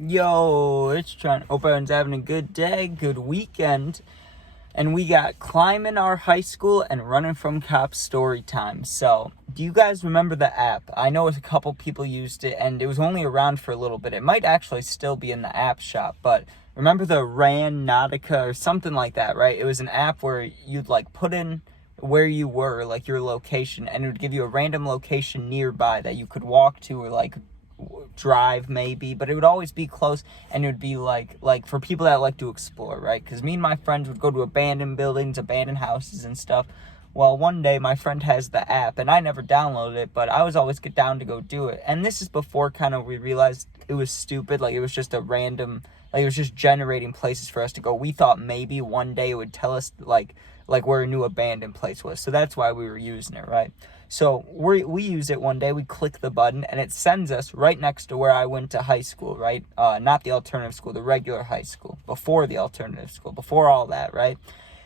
Yo, it's Trent. Hope everyone's having a good day, good weekend. And we got climbing our high school and running from cops story time. So, do you guys remember the app? I know a couple people used it and it was only around for a little bit. It might actually still be in the app shop, but remember the Ran Nautica or something like that, right? It was an app where you'd like put in where you were, like your location, and it would give you a random location nearby that you could walk to or like drive maybe, but it would always be close, and it would be like for people that like to explore, right? Because me and my friends would go to abandoned buildings, abandoned houses and stuff. Well, one day my friend has the app and I never downloaded it, but I was always get down to go do it. And this is before kind of we realized it was stupid, like it was just a random, like it was just generating places for us to go. We thought maybe one day it would tell us like where a new abandoned place was. So that's why we were using it, right? So we use it one day, we click the button, and it sends us right next to where I went to high school, right? Not the alternative school, the regular high school, before the alternative school, before all that, right?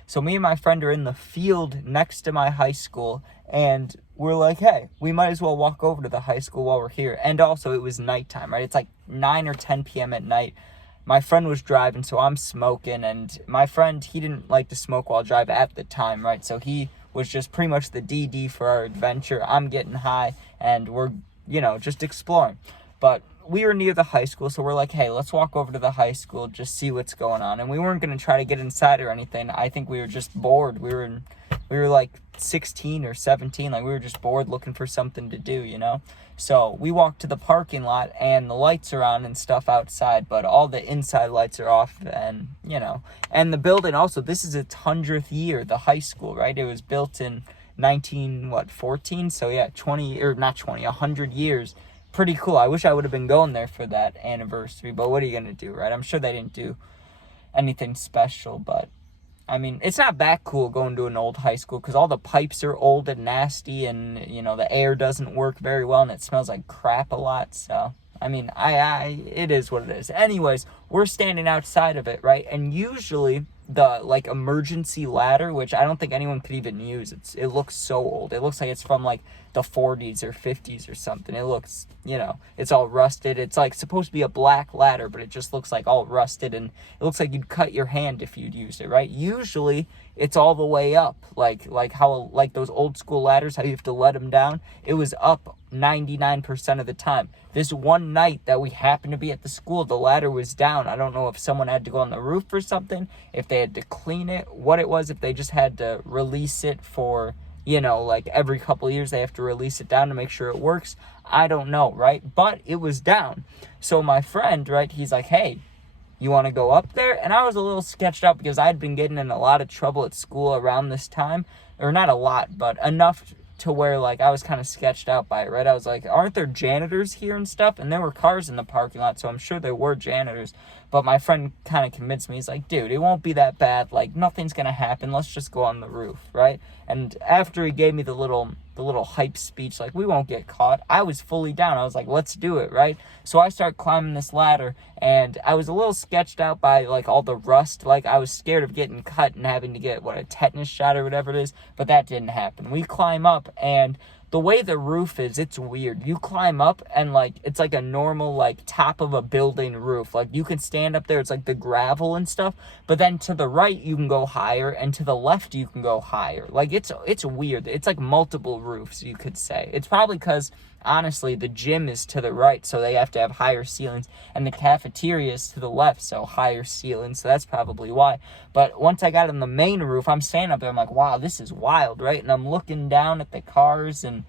So me and my friend are in the field next to my high school, and we're like, hey, we might as well walk over to the high school while we're here. And also, it was nighttime, right? It's like 9 or 10 p.m. at night. My friend was driving, so I'm smoking, and my friend, he didn't like to smoke while driving at the time, right? So he was just pretty much the DD for our adventure. I'm getting high, and we're, just exploring. But we were near the high school, so we're like, hey, let's walk over to the high school, just see what's going on. And we weren't going to try to get inside or anything. I think we were just bored. We were like 16 or 17, like we were just bored looking for something to do. So we walked to the parking lot, and the lights are on and stuff outside, but all the inside lights are off, and and the building also, this is its 100th year, the high school, right? It was built in 14? So yeah, 100 years. Pretty cool. I wish I would have been going there for that anniversary, but what are you gonna do, right? I'm sure they didn't do anything special, but I mean, it's not that cool going to an old high school because all the pipes are old and nasty, and the air doesn't work very well, and it smells like crap a lot. So I mean, it is what it is. Anyways, we're standing outside of it, right? And usually the like emergency ladder, which I don't think anyone could even use. It looks so old. It looks like it's from like the 40s or 50s or something. It looks, it's all rusted. It's like supposed to be a black ladder, but it just looks like all rusted, and it looks like you'd cut your hand if you'd used it, right? Usually it's all the way up, like those old school ladders, how you have to let them down. It was up 99% of the time. This one night that we happened to be at the school, the ladder was down. I don't know if someone had to go on the roof or something, if they had to clean it, what it was, if they just had to release it for, like every couple of years they have to release it down to make sure it works. I don't know, right? But it was down. So my friend, right, he's like, hey, you want to go up there? And I was a little sketched out because I'd been getting in a lot of trouble at school around this time. Or not a lot, but enough to where like I was kind of sketched out by it, right? I was like, aren't there janitors here and stuff? And there were cars in the parking lot, so I'm sure there were janitors. But my friend kind of convinced me. He's like, dude, it won't be that bad. Like, nothing's going to happen. Let's just go on the roof, right? And after he gave me the little hype speech, like, we won't get caught, I was fully down. I was like, let's do it, right? So I start climbing this ladder, and I was a little sketched out by, like, all the rust. Like, I was scared of getting cut and having to get, a tetanus shot or whatever it is. But that didn't happen. We climb up, and the way the roof is, it's weird. You climb up and like it's like a normal like top of a building roof. Like you can stand up there, it's like the gravel and stuff, but then to the right you can go higher, and to the left you can go higher. Like it's weird. It's like multiple roofs, you could say. It's probably because honestly the gym is to the right, so they have to have higher ceilings, and the cafeteria is to the left, so higher ceilings, so that's probably why. But once I got on the main roof, I'm standing up there, I'm like, wow, this is wild, right? And I'm looking down at the cars, and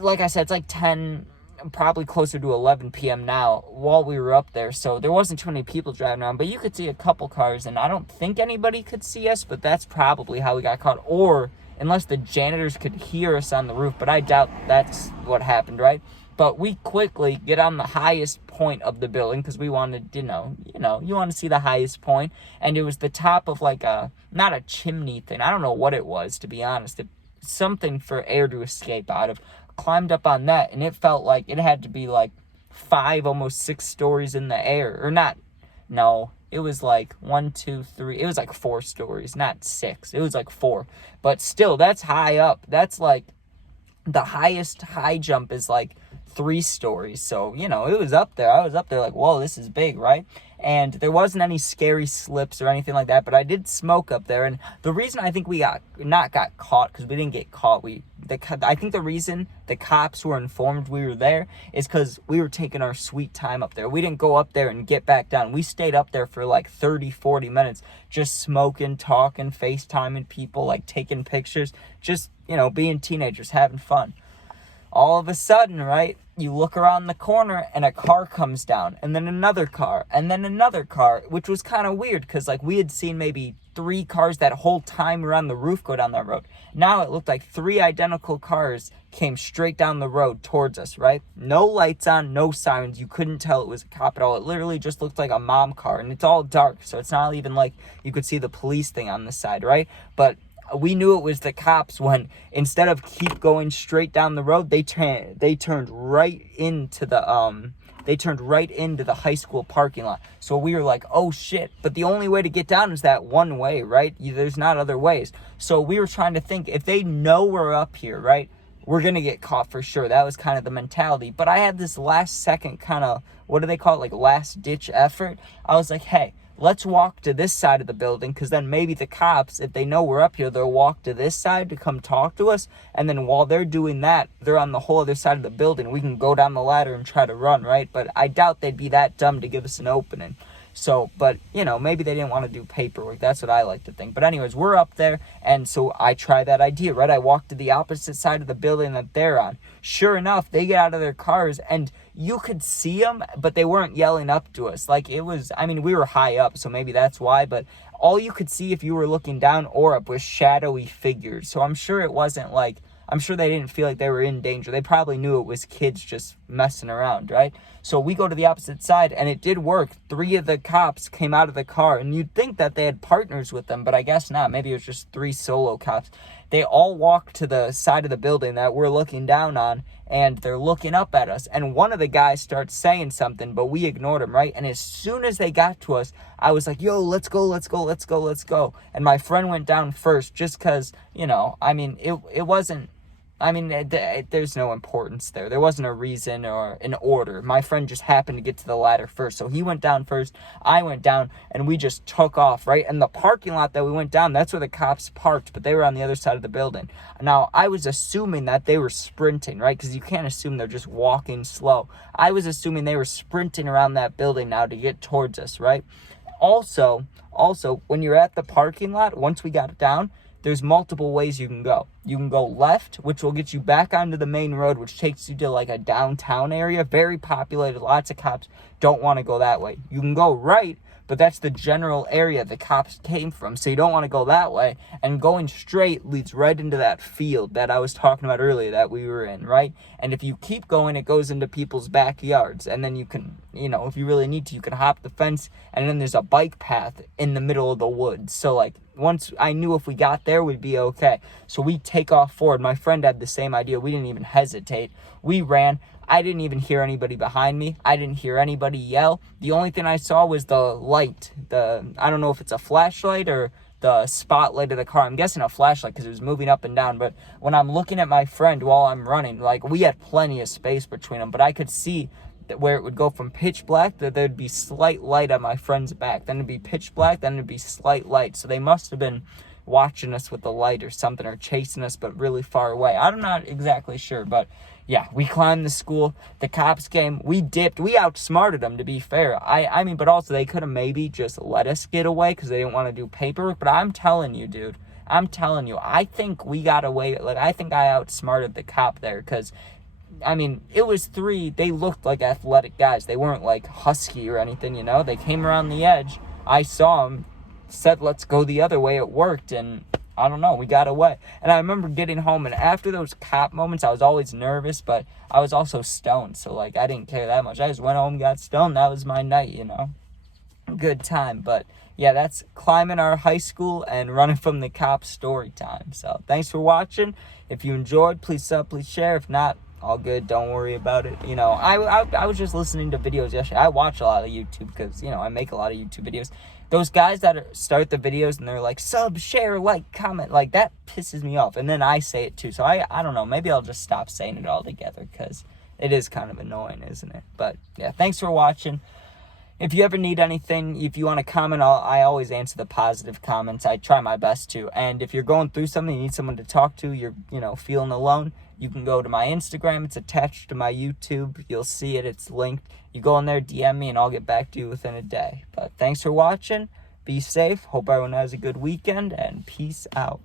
like I said, it's like 10, probably closer to 11 p.m. now while we were up there, so there wasn't too many people driving around, but you could see a couple cars, and I don't think anybody could see us, but that's probably how we got caught, or unless the janitors could hear us on the roof, but I doubt that's what happened, right? But we quickly get on the highest point of the building because we wanted, you want to see the highest point, and it was the top of like not a chimney thing. I don't know what it was, to be honest. Something for air to escape out of. Climbed up on that, and it felt like it had to be like 5, almost 6 stories in the air, or not. No, it was like 1, 2, 3. It was like 4 stories, not 6. It was like 4. But still, that's high up. That's like the highest high jump is like 3 stories. So, you know, it was up there. I was up there like, whoa, this is big, right? And there wasn't any scary slips or anything like that, but I did smoke up there. And the reason I think we got caught, because we didn't get caught, I think the reason the cops were informed we were there is because we were taking our sweet time up there. We didn't go up there and get back down. We stayed up there for like 30, 40 minutes, just smoking, talking, FaceTiming people, like taking pictures, just, you know, being teenagers, having fun. All of a sudden, right, you look around the corner and a car comes down, and then another car, and then another car, which was kind of weird because, like, we had seen maybe 3 cars that whole time around the roof go down that road. Now it looked like 3 identical cars came straight down the road towards us, right? No lights on, no sirens. You couldn't tell it was a cop at all. It literally just looked like a mom car, and it's all dark, so it's not even like you could see the police thing on the side, right? But we knew it was the cops when, instead of keep going straight down the road, they turned right into the high school parking lot. So we were like, oh shit. But the only way to get down is that one way, right? There's not other ways. So we were trying to think, if they know we're up here, right, we're gonna get caught for sure. That was kind of the mentality. But I had this last second kind of, what do they call it, like last ditch effort. I was like, hey, let's walk to this side of the building, because then maybe the cops, if they know we're up here, they'll walk to this side to come talk to us. And then while they're doing that, they're on the whole other side of the building. We can go down the ladder and try to run, right? But I doubt they'd be that dumb to give us an opening. So, but, you know, maybe they didn't want to do paperwork. That's what I like to think. But anyways, we're up there, and so I try that idea, right? I walk to the opposite side of the building that they're on. Sure enough, they get out of their cars, and you could see them, but they weren't yelling up to us. Like, it was, I mean, we were high up, so maybe that's why, but all you could see if you were looking down or up was shadowy figures. So I'm sure it wasn't like, I'm sure they didn't feel like they were in danger. They probably knew it was kids just messing around, right? So we go to the opposite side, and it did work. 3 of the cops came out of the car, and you'd think that they had partners with them, but I guess not. Maybe it was just 3 solo cops. They all walked to the side of the building that we're looking down on, and they're looking up at us. And one of the guys starts saying something, but we ignored him, right? And as soon as they got to us, I was like, yo, let's go, let's go, let's go, let's go. And my friend went down first just because, you know, I mean, it wasn't, I mean, there's no importance there. There wasn't a reason or an order. My friend just happened to get to the ladder first. So he went down first, I went down, and we just took off, right? And the parking lot that we went down, that's where the cops parked, but they were on the other side of the building. Now, I was assuming that they were sprinting, right? Because you can't assume they're just walking slow. I was assuming they were sprinting around that building now to get towards us, right? Also, when you're at the parking lot, once we got it down, there's multiple ways you can go. You can go left, which will get you back onto the main road, which takes you to like a downtown area, very populated. Lots of cops don't want to go that way. You can go right, but that's the general area the cops came from, so you don't want to go that way. And going straight leads right into that field that I was talking about earlier that we were in, right? And if you keep going, it goes into people's backyards, and then you can, you know, if you really need to, you can hop the fence, and then there's a bike path in the middle of the woods. So like, once I knew if we got there, we'd be okay. So we take off forward. My friend had the same idea. We didn't even hesitate. We ran. I didn't even hear anybody behind me. I didn't hear anybody yell. The only thing I saw was the light. I don't know if it's a flashlight or the spotlight of the car. I'm guessing a flashlight because it was moving up and down. But when I'm looking at my friend while I'm running, like, we had plenty of space between them, but I could see that where it would go from pitch black, that there'd be slight light on my friend's back. Then it'd be pitch black, then it'd be slight light. So they must have been watching us with the light or something, or chasing us, but really far away. I'm not exactly sure, but yeah, we climbed the school. The cops came. We dipped. We outsmarted them, to be fair. I mean, but also they could have maybe just let us get away because they didn't want to do paperwork. But I'm telling you, dude, I'm telling you, I think we got away. Like, I think I outsmarted the cop there because, I mean, it was 3. They looked like athletic guys. They weren't like husky or anything, you know. They came around the edge. I saw them, said, let's go the other way. It worked, and I don't know, we got away. And I remember getting home, and after those cop moments, I was always nervous, but I was also stoned, so like, I didn't care that much. I just went home, got stoned. That was my night, you know. Good time. But yeah, that's climbing our high school and running from the cops story time. So thanks for watching. If you enjoyed, please sub, please share. If not, all good, don't worry about it. You know, I was just listening to videos yesterday. I watch a lot of YouTube because, you know, I make a lot of YouTube videos. Those guys that start the videos and they're like, sub, share, like, comment, like, that pisses me off. And then I say it too. So I don't know, maybe I'll just stop saying it altogether because it is kind of annoying, isn't it? But yeah, thanks for watching. If you ever need anything, if you want to comment, I always answer the positive comments. I try my best to. And if you're going through something, you need someone to talk to, you're, feeling alone, you can go to my Instagram. It's attached to my YouTube. You'll see it. It's linked. You go in there, DM me, and I'll get back to you within a day. But thanks for watching. Be safe. Hope everyone has a good weekend, and peace out.